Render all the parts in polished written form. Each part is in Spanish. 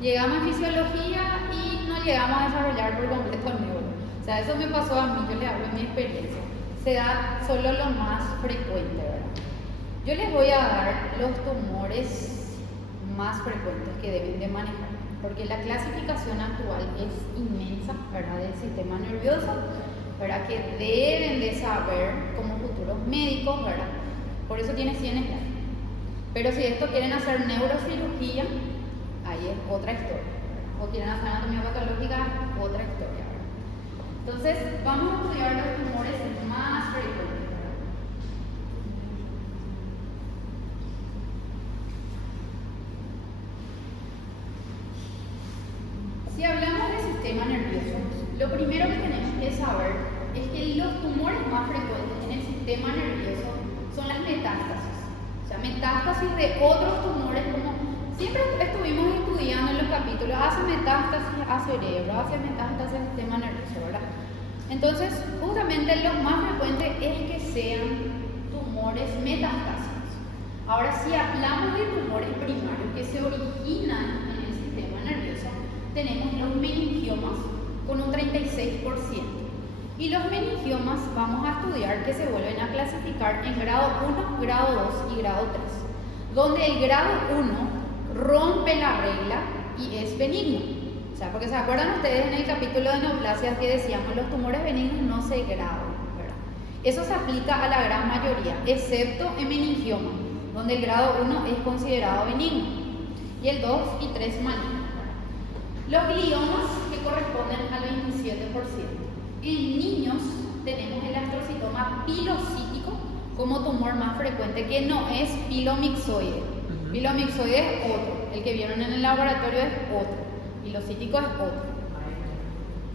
Llegamos a fisiología y no llegamos a desarrollar por completo el neuro. O sea, eso me pasó a mí, yo les hablo de mi experiencia. Se da solo lo más frecuente, ¿verdad? Yo les voy a dar los tumores más frecuentes que deben de manejar, porque la clasificación actual es inmensa, ¿verdad? Del sistema nervioso, ¿verdad? Que deben de saber como futuros médicos, ¿verdad? Por eso tiene 100 ejemplos. Pero si esto quieren hacer neurocirugía, ahí es otra historia, ¿verdad? O quieren hacer anatomía patológica, otra historia, ¿verdad? Entonces, vamos a estudiar los tumores más frecuentes. Si hablamos del sistema nervioso, lo primero que tenemos que saber es que los tumores más frecuentes en el sistema nervioso son las metástasis. O sea, metástasis de otros tumores, como siempre estuvimos estudiando en los capítulos, hace metástasis a cerebro, hace metástasis al sistema nervioso, ¿verdad? Entonces, justamente lo más frecuente es que sean tumores metastásicos. Ahora, si hablamos de tumores primarios que se originan en el sistema nervioso, tenemos los meningiomas con un 36%. Y los meningiomas vamos a estudiar que se vuelven a clasificar en grado 1, grado 2 y grado 3, donde el grado 1 rompe la regla y es benigno. O sea, porque se acuerdan ustedes en el capítulo de neoplasias que decíamos los tumores benignos no se gradan, ¿verdad? Eso se aplica a la gran mayoría, excepto en meningioma, donde el grado 1 es considerado benigno y el 2 y 3 maligno. Los gliomas que corresponden al 27%. En niños tenemos el astrocitoma pilocítico como tumor más frecuente, que no es pilomixoide. Pilomixoide es otro, el que vieron en el laboratorio es otro, pilocítico es otro.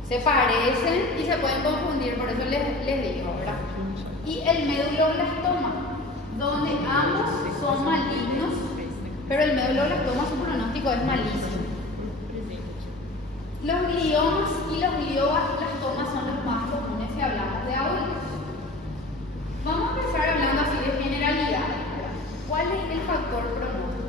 Se parecen y se pueden confundir, por eso les digo, ¿verdad? Y el medulloblastoma, donde ambos son malignos, pero el medulloblastoma su pronóstico es malísimo. Los gliomas y los glioblastomas son los más comunes si hablamos de adultos. Vamos a empezar hablando así de generalidades, ¿verdad? ¿Cuál es el factor pronóstico?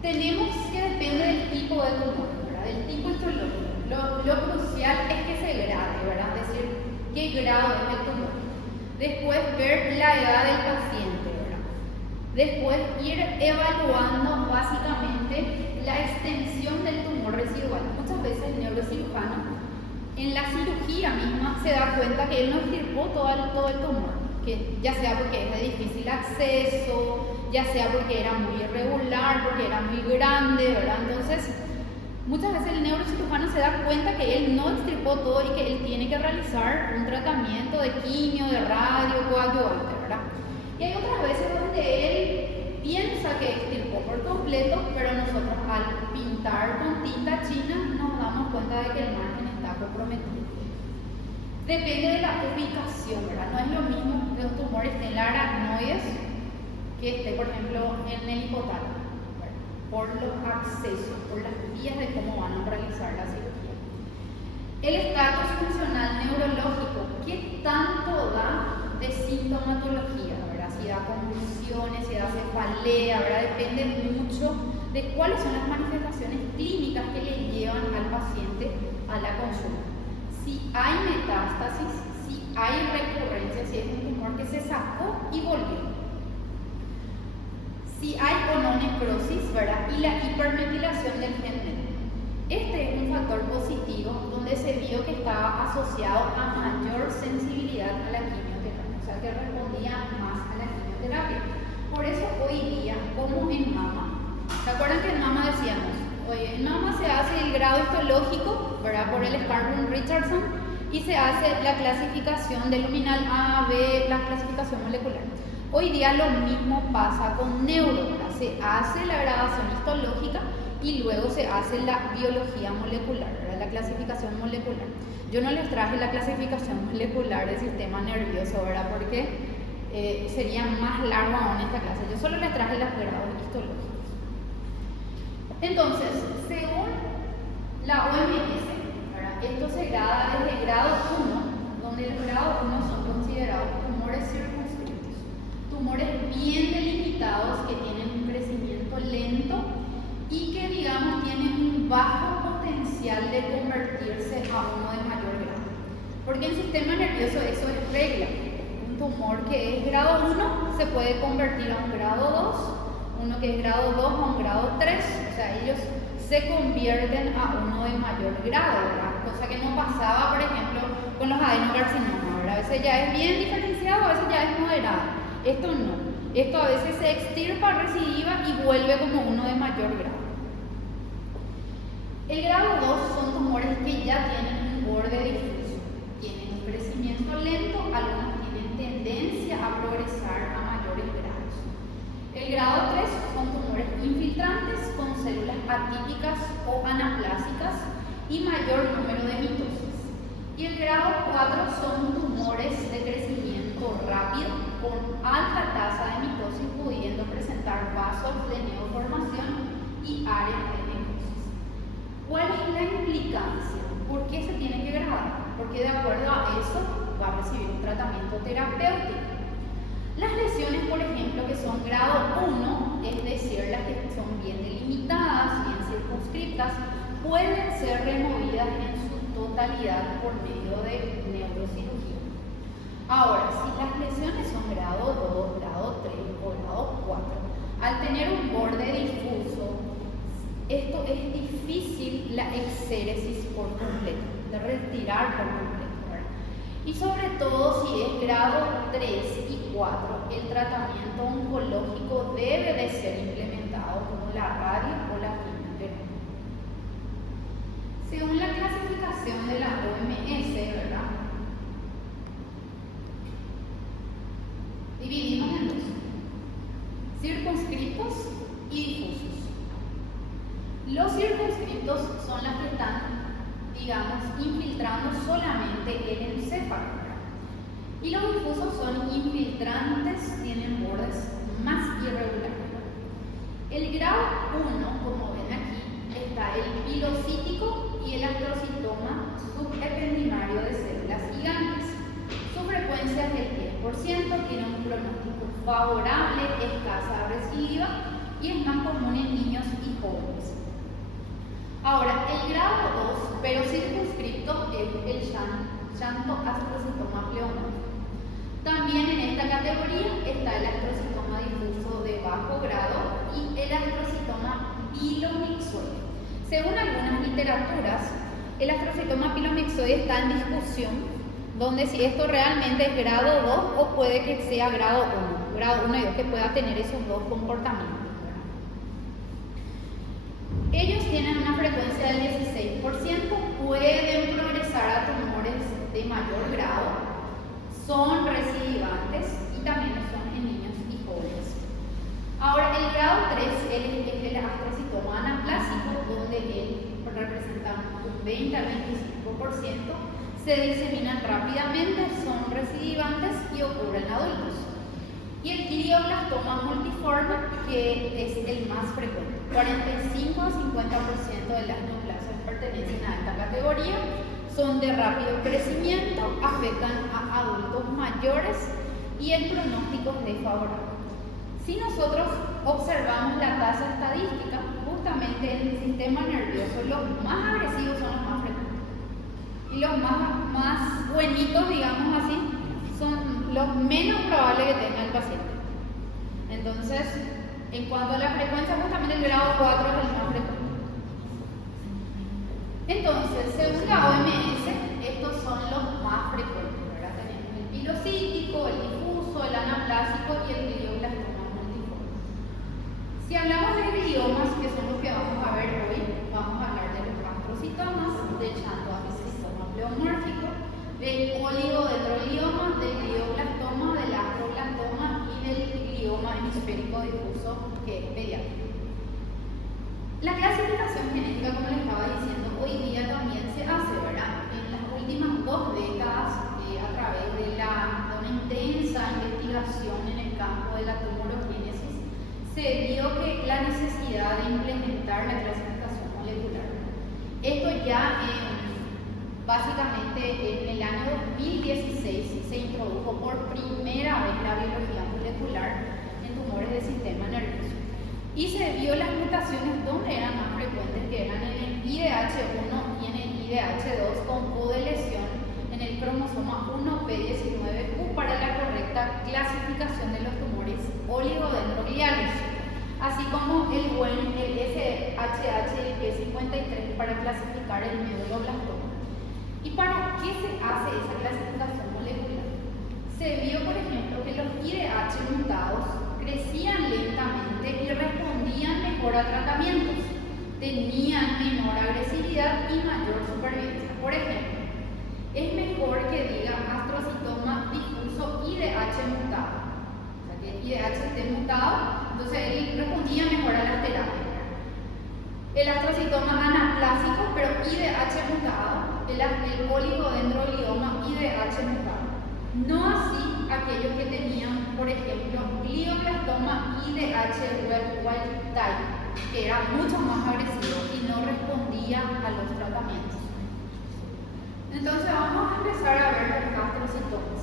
Tenemos que depende del tipo de tumor, ¿verdad? Del tipo histológico. Lo crucial es que se grade, ¿verdad? Es decir, qué grado es el tumor. Después ver la edad del paciente, ¿verdad? Después ir evaluando básicamente la extensión del tumor residual. Muchas veces el neurocirujano en la cirugía misma se da cuenta que él no extirpó todo el tumor, que ya sea porque es de difícil acceso, ya sea porque era muy irregular, porque era muy grande, ¿verdad? Entonces, muchas veces el neurocirujano se da cuenta que él no extirpó todo y que él tiene que realizar un tratamiento de quimio, de radio, coadyuvante, ¿verdad? Y hay otras veces donde él piensa que extirpó por completo, pero nosotros al pintar con tinta china nos damos cuenta de que el margen está comprometido. Depende de la ubicación, ¿verdad? No es lo mismo que un tumor esté en la aracnoides que esté, por ejemplo, en el hipotálamo, ¿verdad? Por los accesos, por las vías de cómo van a realizar la cirugía. El estatus funcional neurológico, ¿qué tanto da de sintomatología? Si da convulsiones, si da cefalea, ¿verdad? Depende mucho de cuáles son las manifestaciones clínicas que le llevan al paciente a la consulta. Si hay metástasis, si hay recurrencia, si es un tumor que se sacó y volvió. Si hay o no necrosis, ¿verdad? Y la hipermetilación del gen MET. Este es un factor positivo donde se vio que estaba asociado a mayor sensibilidad a la quimioterapia, o sea que respondía más a la quimioterapia. Por eso hoy día, como en mama, ¿se acuerdan que en mama decíamos? Oye, en mama se hace el grado histológico, ¿verdad? Por el Scarborough-Richardson, y se hace la clasificación de luminal A, B, la clasificación molecular. Hoy día lo mismo pasa con neuro, ¿verdad? Se hace la gradación histológica y luego se hace la biología molecular, ¿verdad? La clasificación molecular. Yo no les traje la clasificación molecular del sistema nervioso, ¿verdad? Porque sería más largo aún esta clase. Yo solo les traje los grados histológicos. Entonces, según la OMS, ¿verdad? Esto se grada desde el grado 1, donde el grado 1 son considerados tumores circunscritos, tumores bien delimitados que tienen un crecimiento lento y que, digamos, tiene un bajo potencial de convertirse a uno de mayor grado. Porque en sistema nervioso eso es regla. Un tumor que es grado 1 se puede convertir a un grado 2, uno que es grado 2 a un grado 3, o sea, ellos se convierten a uno de mayor grado, ¿verdad? Cosa que no pasaba, por ejemplo, con los adenocarcinomas, ¿verdad? A veces ya es bien diferenciado, a veces ya es moderado. Esto no. Esto a veces se extirpa, recidiva y vuelve como uno de mayor grado. El grado 2 son tumores que ya tienen un borde difuso, tienen un crecimiento lento, algunos tienen tendencia a progresar a mayores grados. El grado 3 son tumores infiltrantes con células atípicas o anaplásicas y mayor número de mitosis. Y el grado 4 son tumores de crecimiento rápido con alta tasa de mitosis, pudiendo presentar vasos de neoformación y áreas de necrosis. ¿Cuál es la implicancia? ¿Por qué se tiene que gradar? Porque de acuerdo a eso va a recibir un tratamiento terapéutico. Las lesiones, por ejemplo, que son grado 1, es decir, las que son bien delimitadas, bien circunscriptas, pueden ser removidas en su totalidad por medio de neurocirugía. Ahora, si las lesiones son grado 2, grado 3 o grado 4, al tener un borde difuso, esto es difícil la exéresis por completo, de retirar por completo, ¿verdad? Y sobre todo si es grado 3 y 4, el tratamiento oncológico debe de ser implementado como la radio o la quimioterapia. Según la clasificación de la OMS, ¿verdad? Dividimos en dos: circunscriptos y difusos. Los circunscriptos son las que están, digamos, infiltrando solamente el encéfalo, ¿verdad? Y los difusos son infiltrantes, tienen bordes más irregulares. El grado 1, como ven aquí, está el pilocítico y el astrocitoma subependimario de células gigantes. Su frecuencia es del 10%, tiene un pronóstico favorable, escasa recidiva y es más común en niños y jóvenes. Ahora, el grado 2, pero circunscripto, es el xantoastrocitoma pleomórfico. También en esta categoría está el astrocitoma difuso de bajo grado y el astrocitoma pilomixoide. Según algunas literaturas, el astrocitoma pilomixoide está en discusión, donde si esto realmente es grado 2 o puede que sea grado 1, grado 1 y 2, que pueda tener esos dos comportamientos. Ellos tienen una frecuencia del 16%, pueden progresar a tumores de mayor grado, son recidivantes y también lo son en niños y jóvenes. Ahora, el grado 3 es el astrocitoma anaplásico, donde él representa un 20 al 25%, se diseminan rápidamente, son recidivantes y ocurren en adultos. Y el glioblastoma multiforme, que es el más frecuente. 45 a 50% de las neoplasias pertenecen a esta categoría, son de rápido crecimiento, afectan a adultos mayores y el pronóstico es desfavorable. Si nosotros observamos la tasa estadística, justamente en el sistema nervioso, los más agresivos son los más frecuentes. Y los más buenitos, digamos así, son los menos probables que tenga el paciente. Entonces, en cuanto a la frecuencia, justamente el grado 4 es el más frecuente. Entonces, según la OMS, estos son los más frecuentes, ¿verdad? Tenemos el pilocítico, el difuso, el anaplásico y el glioblastoma multiforme. Si hablamos de gliomas, que son los que vamos a ver hoy, vamos a hablar de los astrocitomas, del xantoastrocitoma pleomórfico, del oligodendrolioma, del glioblastoma, del astroblastoma y del glioma hemisférico difuso, que es pediátrico. La clasificación genética, como les estaba diciendo, hoy día también se hace, ¿verdad? En las últimas 2 décadas, a través de una intensa investigación en el campo de la tumorogénesis, se vio que la necesidad de implementar la clasificación molecular. Esto ya básicamente en el año 2016 se introdujo por primera vez la biología molecular en tumores del sistema nervioso. Y se vio las mutaciones donde eran más frecuentes, que LH2 con codeleción en el cromosoma 1p19q para la correcta clasificación de los tumores oligodendrogliales, así como el SHH y el P53 para clasificar el medulloblastoma. ¿Y para qué se hace esa clasificación molecular? Se vio, por ejemplo, que los IDH mutados crecían lentamente y respondían mejor a tratamientos, tenían menor agresividad y mayor supervivencia. Por ejemplo, es mejor que diga astrocitoma difuso IDH mutado. O sea, que el IDH esté mutado, entonces él respondía mejor a las terapias. El astrocitoma anaplásico, pero IDH mutado, el oligodendroglioma IDH mutado. No así aquellos que tenían, por ejemplo, glioblastoma IDH wild type, que era mucho más agresivo y no respondía a los tratamientos. Entonces vamos a empezar a ver los astrocitomas: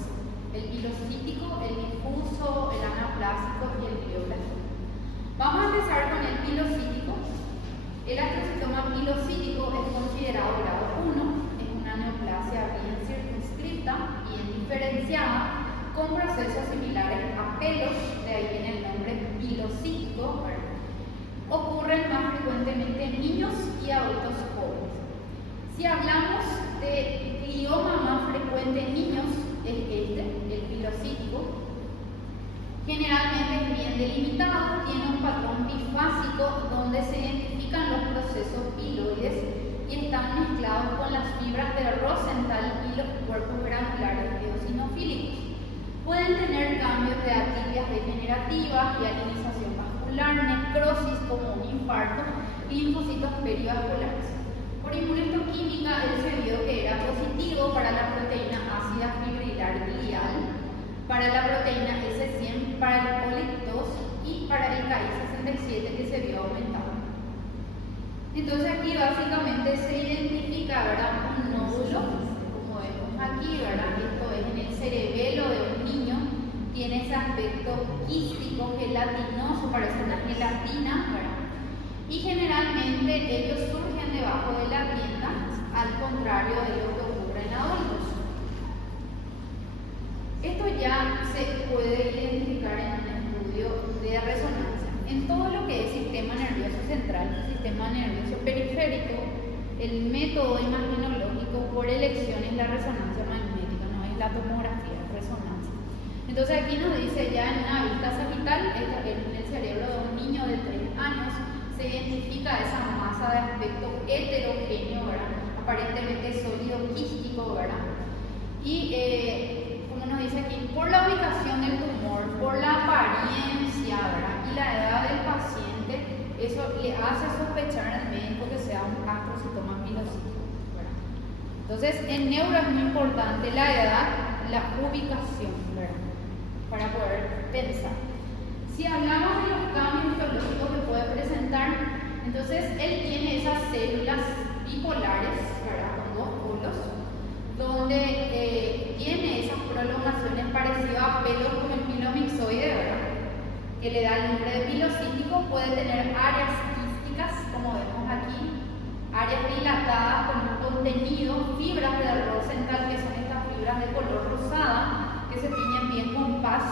el pilocítico, el difuso, el anaplásico y el glioblastoma. Vamos a empezar con el pilocítico. El astrocitoma pilocítico es considerado grado 1, es una neoplasia bien circunscripta, bien diferenciada, con procesos similares a pelos, de ahí viene el nombre pilocítico. Ocurren más frecuentemente en niños y adultos jóvenes. Si hablamos de glioma más frecuente en niños, es el pilocítico. Generalmente es bien delimitado, tiene un patrón bifásico donde se identifican los procesos piloides y están mezclados con las fibras de Rosenthal y los cuerpos granulares eosinofílicos. Pueden tener cambios de atipias degenerativas, hialinización vascular, necrosis como un infarto y linfocitos perivasculares. Por inmunohistoquímica, él se vio que era positivo para la proteína ácida fibrilar glial, para la proteína S100, para el POLIC2 y para el KI67, que se vio aumentado. Entonces aquí básicamente se identifica, ¿verdad?, un nódulo, como vemos aquí, ¿verdad? Esto es en el cerebelo de un niño, tiene ese aspecto quístico, gelatinoso, parece una gelatina, ¿verdad? Y generalmente ellos surgen debajo de la piel, al contrario de lo que ocurre en adultos. Esto ya se puede identificar en un estudio de resonancia. En todo lo que es sistema nervioso central, sistema nervioso periférico, el método imagenológico por elección es la resonancia magnética, no es la tomografía, es resonancia. Entonces aquí nos dice ya en una vista sagital, en el cerebro de un niño de 3 años, se identifica esa masa de aspecto heterogéneo, ¿verdad?, aparentemente sólido quístico, ¿verdad? Y como nos dice aquí, por la ubicación del tumor, por la apariencia, ¿verdad?, y la edad del paciente, eso le hace sospechar al médico que sea un astrocitoma pilocítico, ¿verdad? Entonces, en neuro es muy importante la edad, la ubicación, ¿verdad?, para poder pensar. Si hablamos de los cambios biológicos que puede presentar, entonces él tiene esas células bipolares, ¿verdad?, con 2 polos, donde tiene esas prolongaciones parecidas a pelos como el pilomixoide, ¿verdad?, que le da el nombre de pilocítico. Puede tener áreas quísticas, como vemos aquí, áreas dilatadas con un contenido, fibras de Rosenthal, que son estas fibras de color rosada, que se tiñen bien con paz,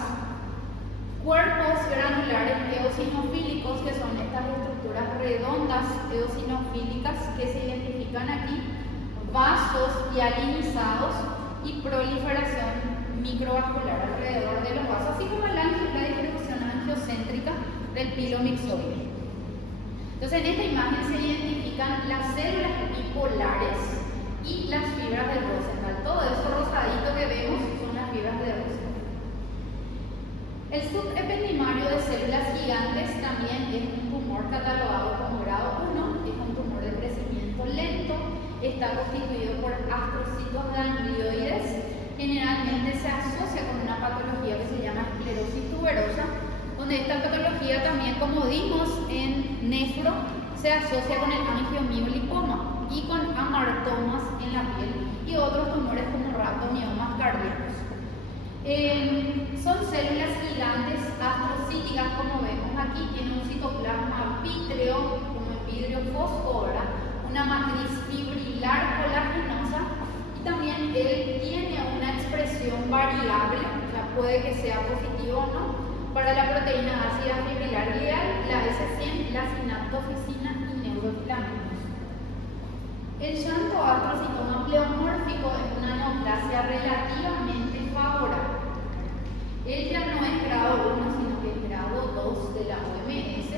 cuerpos granulares eosinofílicos, que son estas estructuras redondas eosinofílicas que se identifican aquí, vasos hialinizados y proliferación microvascular alrededor de los vasos, así como la distribución angiocéntrica del pilomixoide. Entonces en esta imagen se identifican las células bipolares y las fibras de Rosenthal. Todo eso rosadito que vemos son las fibras de Rosenthal. El subependimario de células gigantes también es un tumor catalogado como grado 1, es un tumor de crecimiento lento, está constituido por astrocitos ganglioides, generalmente se asocia con una patología que se llama esclerosis tuberosa, donde esta patología también, como vimos en nefro, se asocia con el angiomiolipoma y con amartomas en la piel y otros tumores como rhabdomiomas cardíacos. Son células gigantes astrocíticas, como vemos aquí, tienen un citoplasma vítreo, como el vidrio fósforo, una matriz fibrilar colágena un variable, o sea, puede que sea positivo o no, para la proteína ácida fibrilar glial, la S100, la sinaptofisina y neurofilamentos. El llanto astrocitoma pleomórfico es una neoplasia relativamente favorable. Él ya no es grado 1, sino que es grado 2 de la OMS.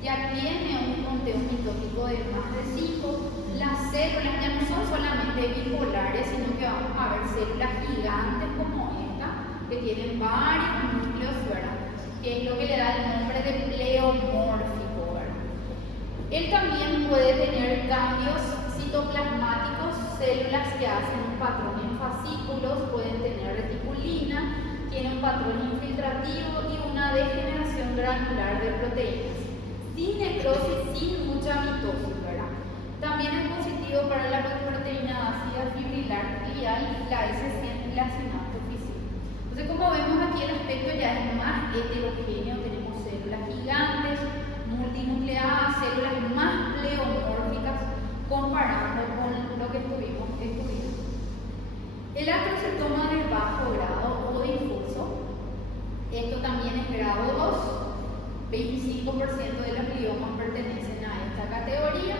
Ya tiene un conteo mitótico de más de 5. Las células ya no son solamente bipolares, sino que vamos a ver células gigantes como esta, que tienen varios núcleos, ¿verdad? Que es lo que le da el nombre de pleomórfico, ¿verdad? Él también puede tener cambios citoplasmáticos, células que hacen un patrón en fascículos, pueden tener reticulina, tiene un patrón infiltrativo y una degeneración granular de proteínas, sin necrosis, sin mucha mitosis, ¿verdad? También es positivo para la proteína ácida fibrilar glial, la S100 y la sinaptofisina. Entonces, como vemos aquí, el aspecto ya es más heterogéneo. Tenemos células gigantes, multinucleadas, células más pleomórficas, comparando con lo que estuvimos estudiando. El astrocitoma de bajo grado o difuso, esto también es grado 2, 25% de los gliomas pertenecen a esta categoría,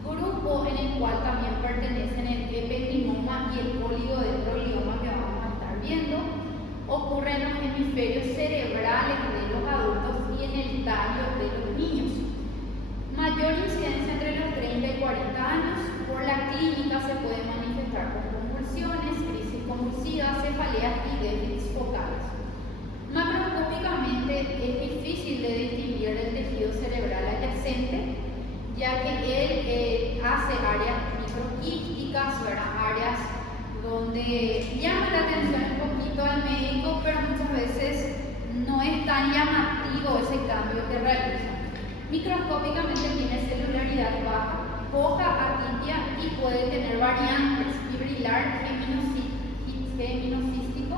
grupo en el cual también pertenecen el ependimoma y el oligodendroglioma que vamos a estar viendo. Ocurre en los hemisferios cerebrales de los adultos y en el tallo de los niños. Mayor incidencia entre los 30 y 40 años. Por la clínica se puede manifestar con convulsiones, crisis convulsivas, cefaleas y déficits focales. Macroscópicamente es difícil de distinguir el tejido cerebral adyacente, ya que él hace áreas microquísticas, áreas donde llama la atención un poquito al médico, pero muchas veces no es tan llamativo ese cambio que realiza. Microscópicamente tiene celularidad baja, poca atipia y puede tener variantes fibrilar, geminocístico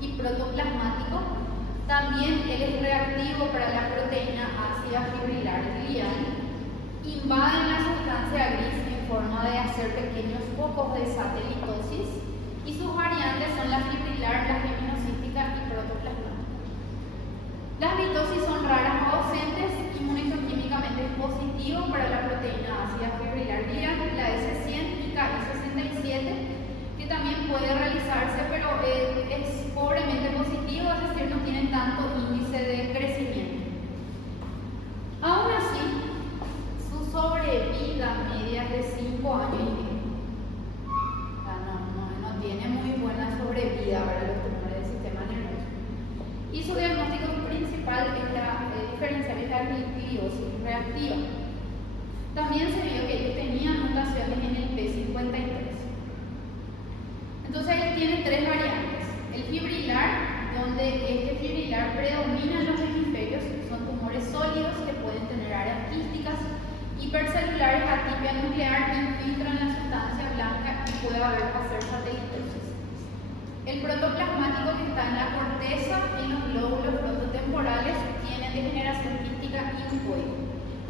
y protoplasmático. También él es reactivo para la proteína ácida fibrilar glial. Invaden la sustancia gris en forma de hacer pequeños focos de satelitosis y sus variantes son la fibrilar, la geminocística y protoplasmática. Las mitosis son raras o ausentes. Inmunistoquímicamente es positivo para la proteína ácida fibrilar glial, la S100 y Ki67, que también puede realizarse, pero es pobremente positivo, es decir, no tiene tanto índice de crecimiento. Aún así, su sobrevida media es de 5 años y medio. No tiene muy buena sobrevida para los tumores del sistema nervioso. Y su diagnóstico principal es la diferencial es la gliosis reactiva. También se vio que ellos tenían mutaciones en el P53. Entonces él tiene 3 variantes. El fibrilar, donde este fibrilar predomina en los hemisferios, son tumores sólidos que pueden tener áreas quísticas, hipercelulares, atipia nuclear, infiltran la sustancia blanca y puede hacer satelitosis. El protoplasmático, que está en la corteza, en los glóbulos frontotemporales, tiene degeneración quística y un cuello.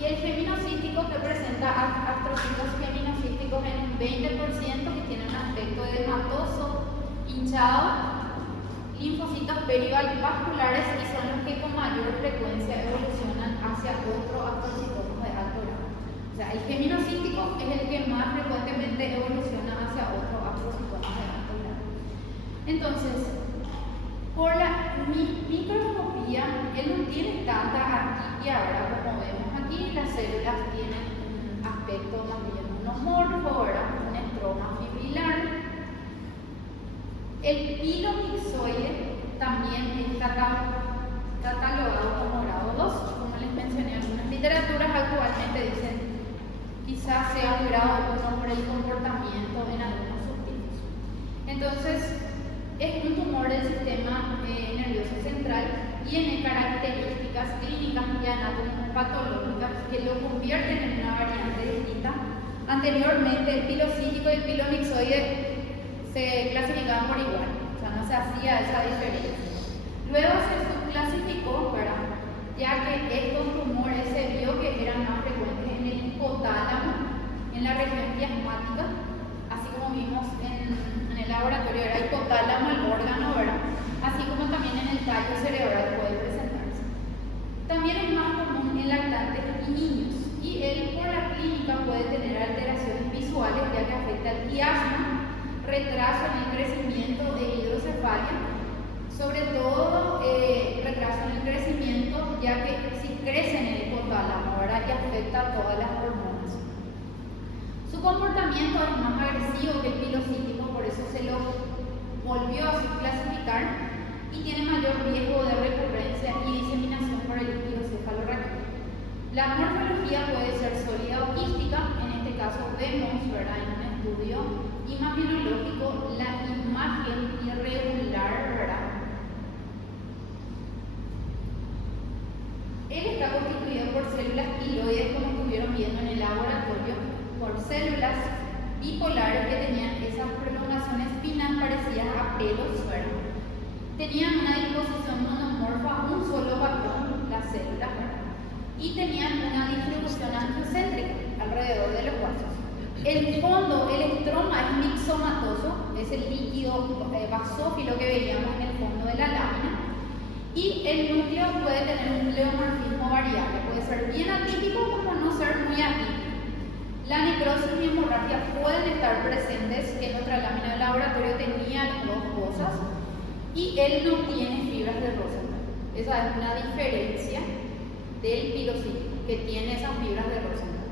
Y el geminocístico, que presenta astrocitos geminocísticos en un 20%, que tiene un aspecto edematoso, hinchado, linfocitos perivasculares y son los que con mayor frecuencia evolucionan hacia otro astrocitoma de alto grado. O sea, el geminocístico es el que más frecuentemente evoluciona hacia otro astrocitoma de alto grado. Entonces, por la microscopía, él no tiene tanta atipia, ¿verdad? Como vemos aquí, las células tienen un aspecto más bien monomorfo, ¿verdad? Un estroma fibrilar. El pilomixoide también está catalogado como grado 2, como les mencioné. Algunas literaturas actualmente dicen quizás sea un grado 1 por el comportamiento en algunos subtipos. Entonces, es un tumor del sistema nervioso central, tiene características clínicas y anatomopatológicas que lo convierten en una variante distinta. Anteriormente, el pilocítico y el pilomixoide se clasificaban por igual, o sea, no se hacía esa diferencia. Luego se subclasificó, ¿verdad? Ya que estos tumores se vio que eran más frecuentes en el hipotálamo, en la región quiasmática, así como vimos en el laboratorio, era hipotálamo el órgano, y asma, retraso en el crecimiento de hidrocefalia, sobre todo retraso en el crecimiento, ya que si crece en el hipotálamo, ¿verdad?, que afecta a todas las hormonas. Su comportamiento es más agresivo que el pilocítico, por eso se lo volvió a clasificar, y tiene mayor riesgo de recurrencia y diseminación por el líquido cefalorraquídeo. La morfología puede ser sólida o quística. En este caso vemos, ¿verdad?, en un estudio imagenológico la imagen irregular, ¿verdad? Él está constituido por células piloides, como estuvieron viendo en el laboratorio, por células bipolares que tenían esas prolongaciones finas parecidas a pelos, ¿verdad? Tenían una disposición monomorfa, un solo patrón, las células, ¿verdad?, y tenían una distribución angiocéntrica alrededor de los vasos. El fondo, el estroma, es mixomatoso, es el líquido basófilo que veíamos en el fondo de la lámina, y el núcleo puede tener un pleomorfismo variable, puede ser bien atípico como no ser muy atípico. La necrosis y hemorragia pueden estar presentes, que en nuestra lámina de laboratorio tenía las dos cosas, y él no tiene fibras de Rosenthal. Esa es una diferencia del pilocítico, que tiene esas fibras de Rosenthal.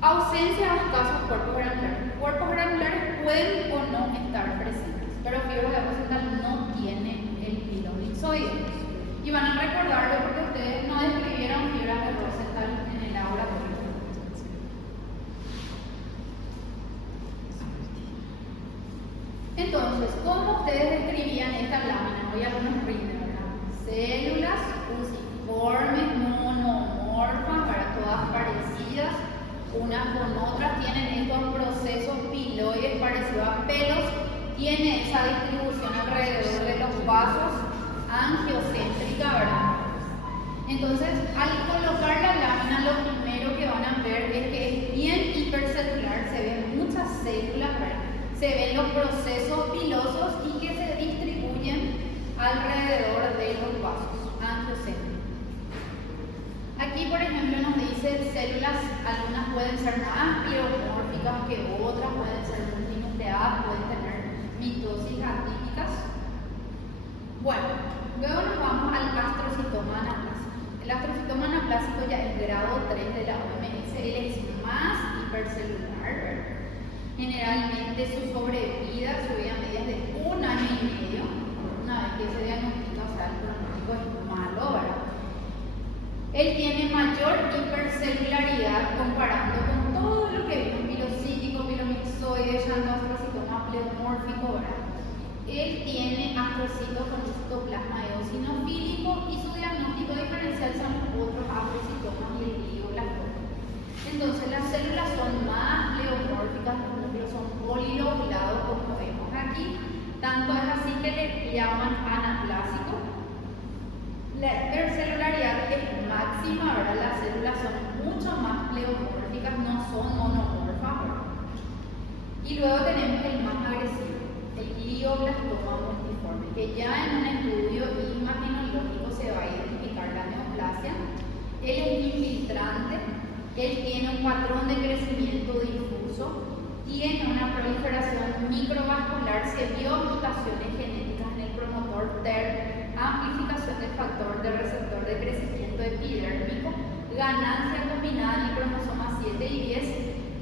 Ausencia de escasos cuerpos granulares. Cuerpos granulares pueden o no estar presentes, pero fibras de Rosenthal no tiene el pilomixoide. Y van a recordarlo porque ustedes no describieron fibras de Rosenthal en el laboratorio. Entonces, ¿cómo ustedes describían esta lámina? Voy a algunos rindes, ¿verdad? Células fusiformes, monomorfas, ¿verdad?, todas parecidas, unas con otras, tienen estos procesos piloides parecidos a pelos, tiene esa distribución alrededor de los vasos, angiocéntrica, ¿verdad? Entonces, al colocar la lámina, lo primero que van a ver es que es bien hipercelular, se ven muchas células, ¿verdad?, se ven los procesos pilosos y que se distribuyen alrededor de los vasos angiocéntricos. Aquí, por ejemplo, nos dice células, algunas pueden ser más pleomórficas que otras, pueden ser multinucleadas, pueden tener mitosis atípicas. Bueno, luego nos vamos al astrocitoma anaplásico. El astrocitoma anaplásico ya es grado 3 de la OMS, él es más hipercelular, ¿verdad? Generalmente su sobrevida, su vida media es de 1 año y medio. Una vez que se diagnostica, o sea, el pronóstico es malo, ¿verdad? Él tiene mayor hipercelularidad comparando con todo lo que vimos, pilocítico, pilomixoide, xantoastrocitoma pleomórfico, ¿verdad? Él tiene astrocitos con citoplasma eosinofílico y su diagnóstico diferencial son los otros astrocitomas y el glioblastoma. Entonces las células son más pleomórficas, los núcleos son polilobulados, como vemos aquí. Tanto es así que le llaman anaplásico. La hipercelularidad es máxima, ¿verdad? Las células son mucho más pleomórficas, no son monomorfas, ¿verdad? Y luego tenemos el más agresivo, el glioblastoma multiforme, que ya en un estudio imagenológico se va a identificar la neoplasia. Él es infiltrante, él tiene un patrón de crecimiento difuso, tiene una proliferación microvascular, se vio mutaciones genéticas en el promotor TER, amplificación del factor de receptor de crecimiento epidérmico, ganancia combinada en el cromosoma 7 y 10,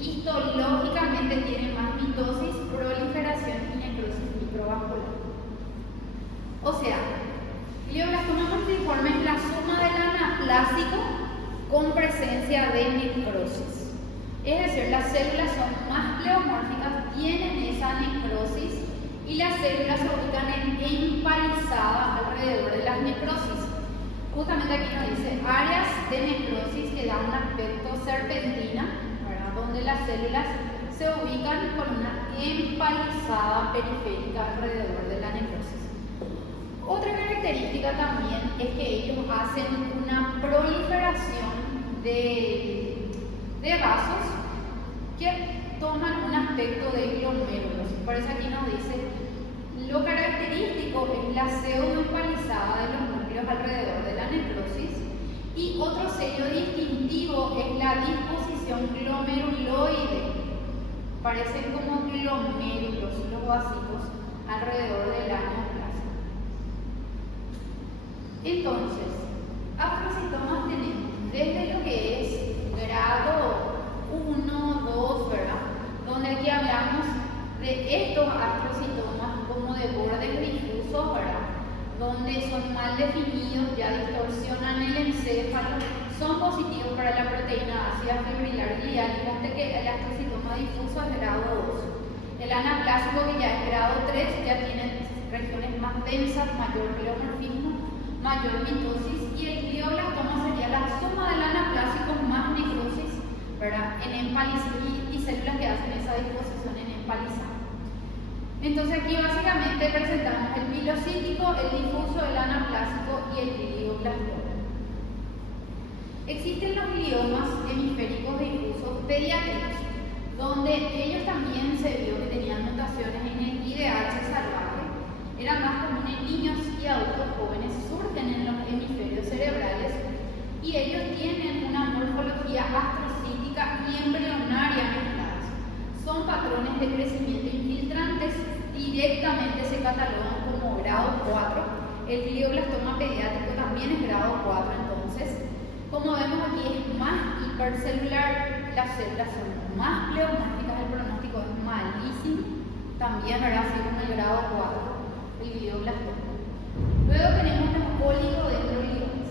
histológicamente tiene más mitosis, proliferación y necrosis microvascular. O sea, glioblastoma multiforme es la suma del anaplásico con presencia de necrosis. Es decir, las células son más pleomórficas, tienen esa necrosis y las células se ubican empalizadas alrededor de las necrosis. Justamente aquí nos dice áreas de necrosis que dan un aspecto serpentina, ¿verdad?, donde las células se ubican con una empalizada periférica alrededor de la necrosis. Otra característica también es que ellos hacen una proliferación de vasos que toman un aspecto de glomérulos. Por eso aquí nos dice, lo característico es la pseudoempalizada de los núcleos alrededor de la necrosis, y otro sello distintivo es la disposición glomeruloide parecen como glomérulos, los vasitos alrededor del anaplásico. Entonces, astrocitomas tenemos desde lo que es grado 1, 2, ¿verdad? Donde aquí hablamos de estos astrocitomas como de bordes difusos, ¿verdad? Donde son mal definidos, ya distorsionan el encéfalo, son positivos para la proteína ácida fibrilar glial. Y conste que el astrocitoma difuso es grado 2. El anaplásico, que ya es grado 3, ya tiene regiones más densas, mayor pleomorfismo, mayor mitosis, y el glioblastoma sería la suma del anaplásico más necrosis, ¿verdad? En empalizar y células que hacen esa disposición en empalizar. Entonces aquí básicamente presentamos el pilocítico, el difuso, el anaplásico y el glioblastoma. Existen los gliomas hemisféricos difusos pediátricos, donde ellos también se vio que tenían mutaciones en el IDH salvaje. Eran más comunes en niños y adultos jóvenes, surgen en los hemisferios cerebrales y ellos tienen una morfología astrocítica y embrionaria mezcladas. Son patrones de crecimiento infiltrantes, directamente se catalogan como grado 4. El glioblastoma pediátrico también es grado 4, entonces, como vemos aquí es más hipercelular, las células son más pleomórficas, el pronóstico es malísimo, también, ¿verdad? Así como el grado 4. El glioblastoma. Luego tenemos los oligodendrogliomas.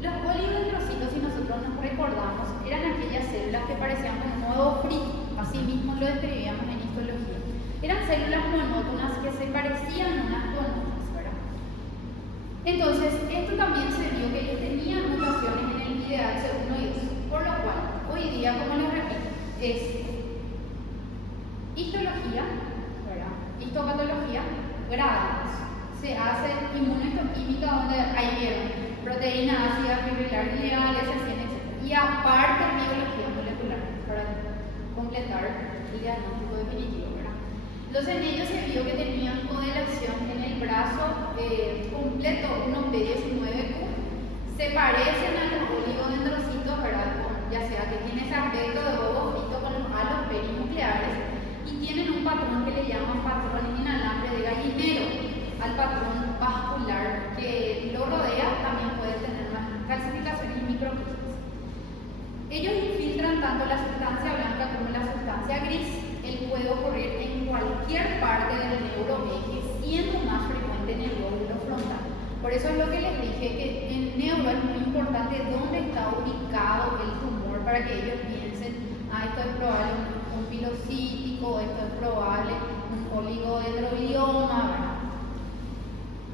Los oligodendrocitos, si nosotros nos recordamos, eran aquellas células que parecían como un huevo frito, así mismo lo describíamos en histología. Eran células monótonas que se parecían unas con otras, ¿verdad? Entonces, esto también se vio que ellos tenían mutaciones en el IDH1 y 2, por lo cual, hoy día, como les repito, es histología, ¿verdad? Histopatología, grados. Se hace inmunohistoquímica, donde hay proteína ácida fibrilar glial, S100, etc. Y aparte biología molecular para completar el diagnóstico definitivo, ¿verdad? Entonces en ellos se vio que tenían codelación en el brazo completo 1P19Q. Se parecen a los oligodendrocitos, ¿verdad? Ya sea que tiene ese aspecto de huevo frito con los halos perinucleares, y tienen un patrón que le llaman patrón en alambre de gallinero, al patrón vascular que lo rodea. También puede tener más calcificaciones y microquistes. Ellos infiltran tanto la sustancia blanca como la sustancia gris. Él puede ocurrir en cualquier parte del neuroeje, siendo más frecuente en el lóbulo frontal. Por eso es lo que les dije, que en neuro es muy importante dónde está ubicado el tumor, para que ellos piensen, esto es probable un pilocítico, esto es probable un oligodendroglioma, ¿verdad?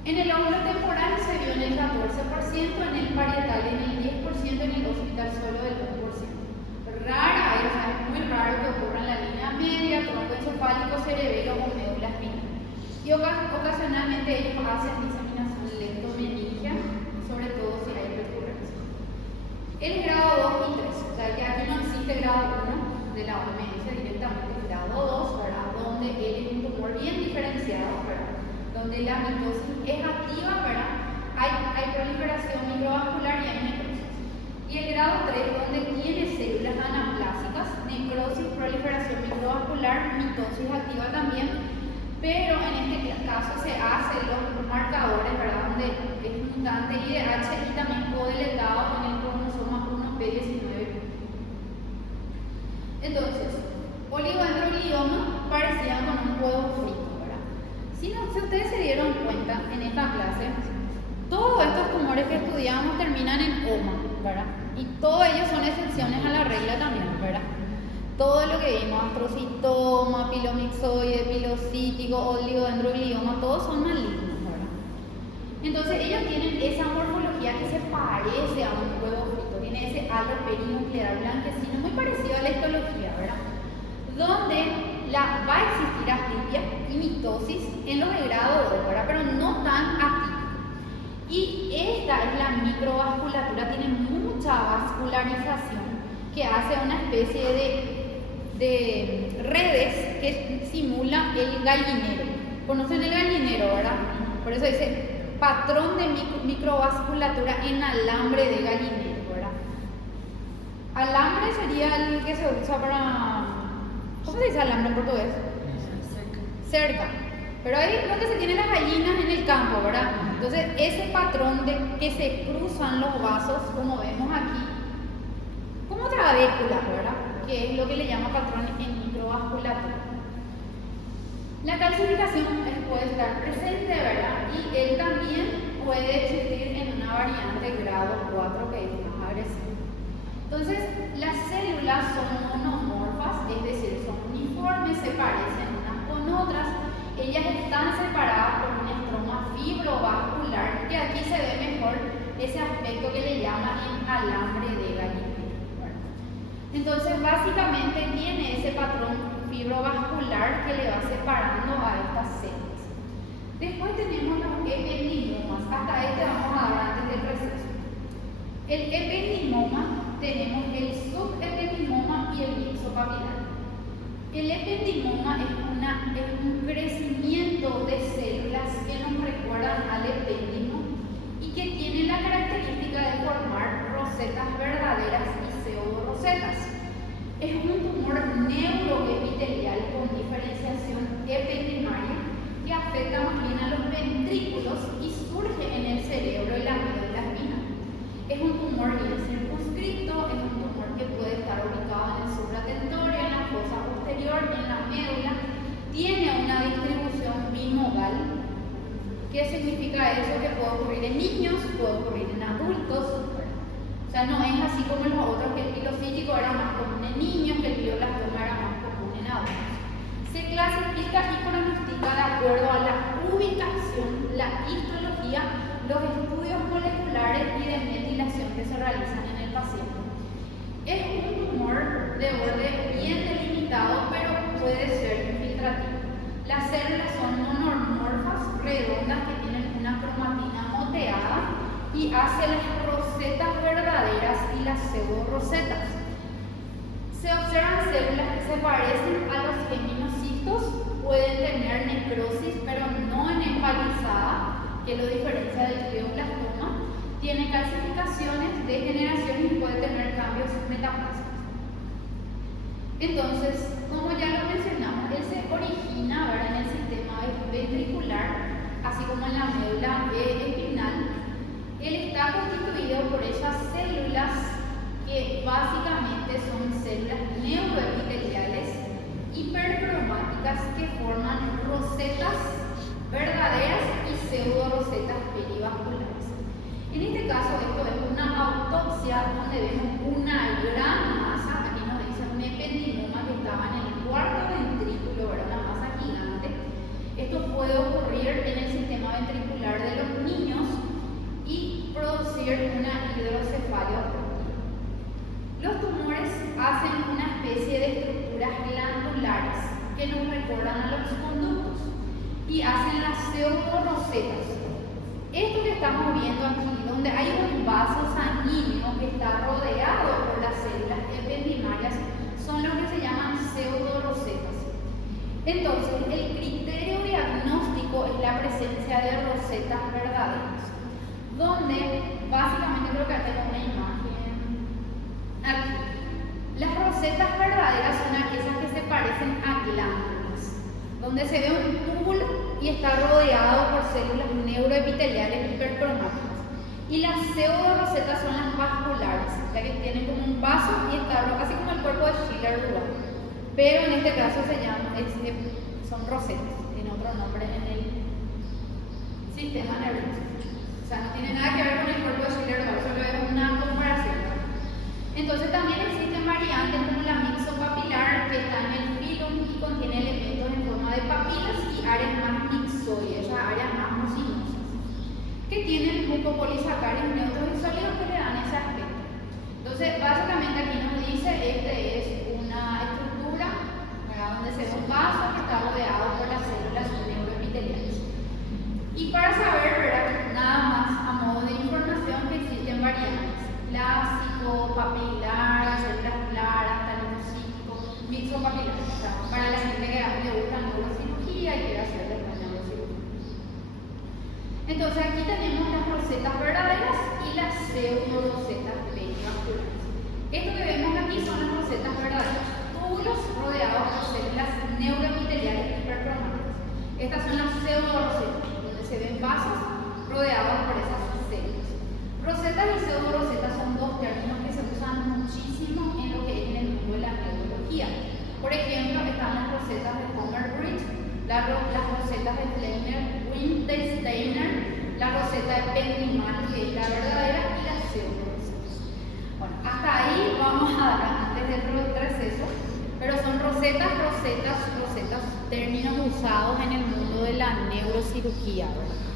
En el lóbulo temporal se vio en el 14%, en el parietal en el 10%, en el occipital solo del 1%. Rara vez, es muy raro que ocurra en la línea media, tronco encefálico, cerebelo o médula espinal. Y ocasionalmente ellos hacen diseminación leptomeningia, sobre todo si hay recurrencia. El grado 2 y 3, o sea que aquí no existe grado 1 de la OMS, directamente el grado 2, ¿verdad? Donde él es un tumor bien diferenciado, ¿verdad? Donde la mitosis es activa, ¿verdad? Hay proliferación microvascular y hay necrosis. Y el grado 3, donde tiene células anaplásicas, necrosis, proliferación microvascular, mitosis activa también, pero en este caso se hacen los marcadores, ¿verdad? Donde es mutante IDH y también codeletado en el cromosoma 1P19. Entonces, oligodendroglioma parecía con un huevo frito, ¿verdad? Si ustedes se dieron cuenta en esta clase, todos estos tumores que estudiamos terminan en oma, ¿verdad? Y todos ellos son excepciones a la regla también, ¿verdad? Todo lo que vimos, astrocitoma, pilomixoide, pilocítico, oligodendroglioma, todos son malignos, ¿verdad? Entonces ellos tienen esa morfología que se parece a un huevo frito, tiene ese halo perinuclear blanquecino, muy parecido a la histología, ¿verdad? Donde va a existir atripia y mitosis en los de grado 2, ¿verdad? Pero no tan activa. Y esta es la microvasculatura, tiene mucha vascularización que hace una especie de redes que simula el gallinero. ¿Conocen el gallinero, verdad? Por eso dice patrón de microvasculatura en alambre de gallinero, ¿verdad? Alambre sería el que se usa para ¿Cómo se dice alambre en portugués? Cerca. Pero ahí es donde se tienen las gallinas en el campo, ¿verdad? Entonces, ese patrón de que se cruzan los vasos, como vemos aquí, como trabéculas, ¿verdad? Que es lo que le llama patrón en microvasculatura. La calcificación puede estar presente, ¿verdad? Y él también puede existir en una variante grado 4 que es más agresiva. Entonces, las células son monomorfas, es decir, son uniformes, se parecen unas con otras. Ellas están separadas por un estroma fibrovascular, que aquí se ve mejor ese aspecto que le llaman el alambre de gallinero. Entonces, básicamente tiene ese patrón fibrovascular que le va separando a estas células. Después tenemos los ependimomas. Hasta este vamos a dar antes del receso. El ependimoma, tenemos el subependimoma y el mixopapilar. El ependimoma es un crecimiento de células que nos recuerdan al epéndimo y que tiene la característica de formar rosetas verdaderas y pseudorosetas. Es un tumor neuroepitelial con diferenciación ependimaria que afecta más bien a los ventrículos y surge en el cerebro y la médula espina. Es un tumor bien circunscrito, es un tumor que puede estar ubicado en el supratentorio, en la fosa posterior, en la médula. Tiene una distribución bimodal. ¿Qué significa eso? Que puede ocurrir en niños, puede ocurrir en adultos. O sea, no es así como los otros, que el pilocítico era más común en niños, que el glioblastoma era más común en adultos. Se clasifica y pronostica de acuerdo a la ubicación, la histología, los estudios moleculares y de metilación que se realizan en el paciente. Es un tumor de borde bien delimitado, pero puede ser infiltrativo. Las células son monomorfas, redondas, que tienen una cromatina moteada y hace las rosetas verdaderas y las pseudorosetas. Se observan células que se parecen a los geminocistos, pueden tener necrosis, pero no empalizada, que lo diferencia del glioblastoma. Tiene calcificaciones, degeneración y puede tener cambios metaplásmicos. Entonces, como ya lo mencionamos, él se origina ahora en el sistema ventricular, así como en la médula espinal. Él está constituido por esas células que básicamente son células neuroepiteliales hipercromáticas que forman rosetas verdaderas y pseudorosetas perivasculares. En este caso, esto es una autopsia donde vemos una gran masa. Aquí nos dice un ependimoma que estaba en el cuarto ventrículo, era una masa gigante. Esto puede ocurrir en el sistema ventricular de los niños y producir una hidrocefalia obstructiva. Los tumores hacen una especie de estructuras glandulares que nos recuerdan a los conductos y hacen las pseudorosetas. Esto que estamos viendo aquí, donde hay un vaso sanguíneo que está rodeado por las células ependimarias, son los que se llaman pseudorosetas. Entonces, el criterio diagnóstico es la presencia de rosetas verdaderas, donde básicamente creo que tengo una imagen aquí. Las rosetas verdaderas son aquellas que se parecen a glándulas, donde se ve un túbulo y está rodeado por células neuroepiteliales hipercromáticas. Y las pseudorosetas son las vasculares, ya que tienen como un vaso y está así como el cuerpo de Schiller-Roux. Pero en este caso son rosetas, tiene otro nombre en el sistema nervioso. O sea, no tiene nada que ver con el cuerpo de Schiller-Roux, solo es una comparación. Entonces también existen variantes como la mixopapilar, que está en el filum y contiene elementos en forma de papilas y áreas más mixoides, áreas más mucinosas, que tienen mucopolisacáridos neutros y sólidos que le dan ese aspecto. Entonces, básicamente aquí nos dice, es una estructura, ¿verdad?, donde se ve un vaso que está rodeado por las células neuroepiteliales. Y para saber, ¿verdad?, nada más a modo de información, que existen variantes. Clásico, papilar, células claras, talinocítico, mixopapilar. O sea, para la gente que le gusta neurocirugía y quiere hacer después neurocirugía. Entonces aquí tenemos las rosetas verdaderas y las pseudorosetas perivasculares. Esto que vemos aquí son las rosetas verdaderas, túbulos rodeados por Estas son las pseudorosetas, donde se ven vasos rodeados por esas células. Rosetas y pseudorosetas son dos términos que se usan muchísimo en lo que es en el mundo de la neurología. Por ejemplo, están las rosetas de Homer Bridge, las rosetas de Steiner, la roseta de Penniman, que es la verdadera, y las pseudorosetas. Bueno, hasta ahí vamos a dar antes del receso, pero son rosetas, términos usados en el mundo de la neurocirugía, ¿verdad?